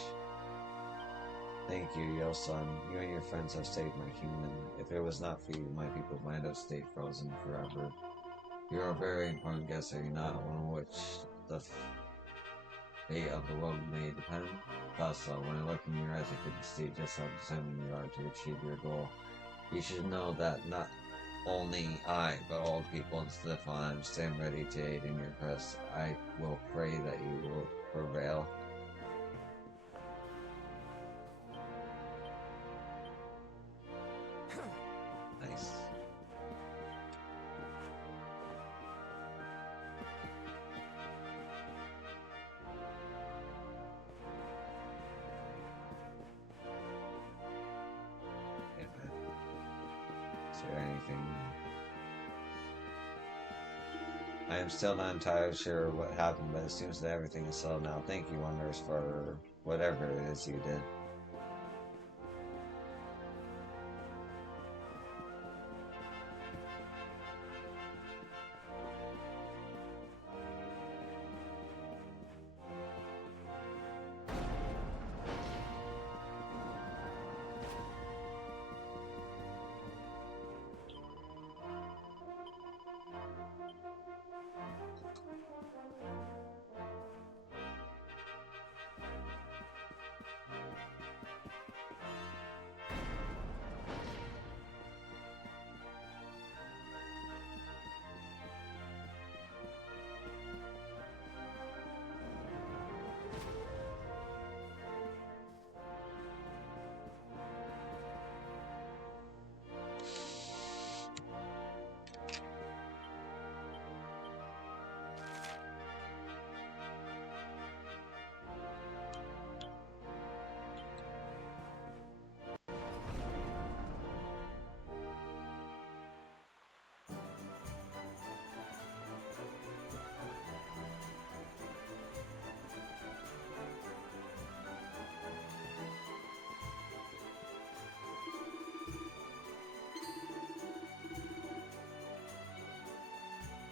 Thank you, Yosun. You and your friends have saved my kingdom. If it was not for you, my people might have stayed frozen forever. You're a very important guest, are you not? One on which the fate of the world may depend. Thought so. When I look in your eyes, I could see just how determined you are to achieve your goal. You should know that not only I, but all people in Sniffelheim stand ready to aid in your quest. I will pray that you will prevail. Nice. Is there anything? I am still not entirely sure what happened, but it seems that everything is settled now. Thank you, Wonders, for whatever it is you did.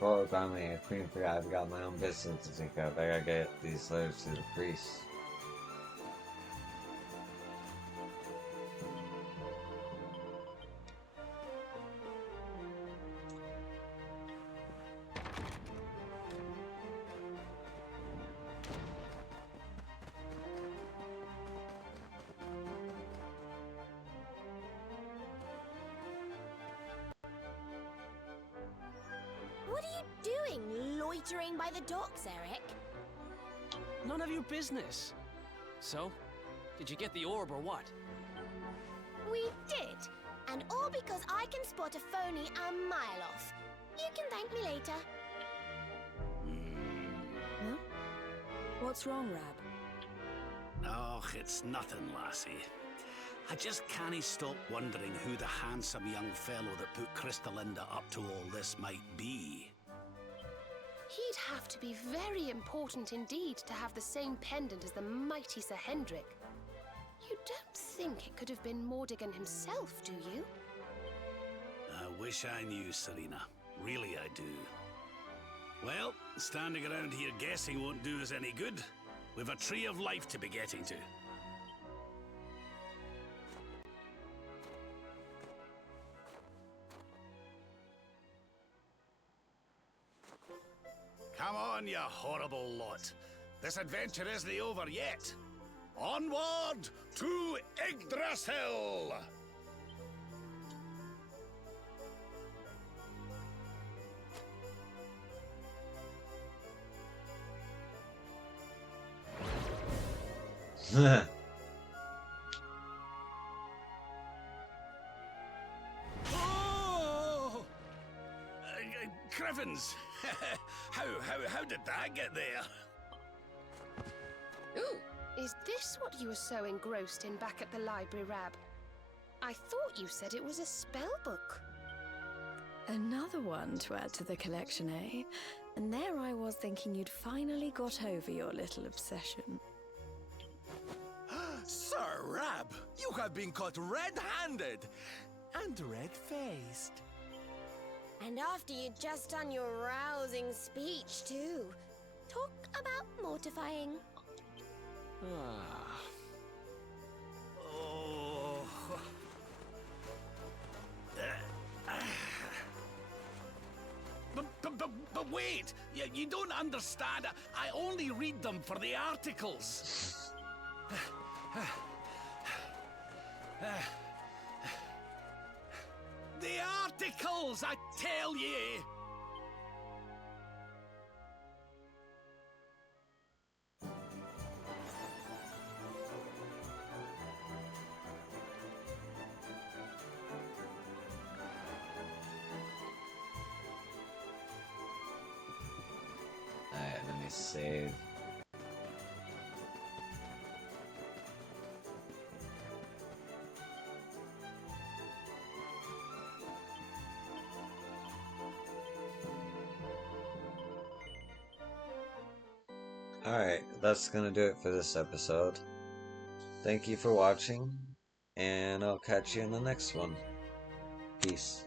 Oh, Grammy, Queen forgot I've got my own business to take care of. I gotta get these letters to the priest. What are you doing, loitering by the docks, Eric? None of your business. So, did you get the orb or what? We did, and all because I can spot a phony a mile off. You can thank me later. Huh? What's wrong, Rab? Oh, it's nothing, lassie. I just can't stop wondering who the handsome young fellow that put Crystalinda up to all this might be. He'd have to be very important indeed to have the same pendant as the mighty Sir Hendrik. You don't think it could have been Mordegon himself, do you? I wish I knew, Serena. Really, I do. Well, standing around here guessing won't do us any good. We've a tree of life to be getting to. Come on, you horrible lot. This adventure isn't over yet. Onward to Yggdrasil! Oh! Crivens! How did that get there? Ooh, is this what you were so engrossed in back at the library, Rab? I thought you said it was a spell book. Another one to add to the collection, eh? And there I was thinking you'd finally got over your little obsession. Sir Rab, you have been caught red-handed and red-faced. And after you'd just done your rousing speech, too. Talk about mortifying. Oh. But wait! You don't understand. I only read them for the articles. The articles, I tell ye! Alright, let me save. Alright, that's gonna do it for this episode. Thank you for watching, and I'll catch you in the next one. Peace.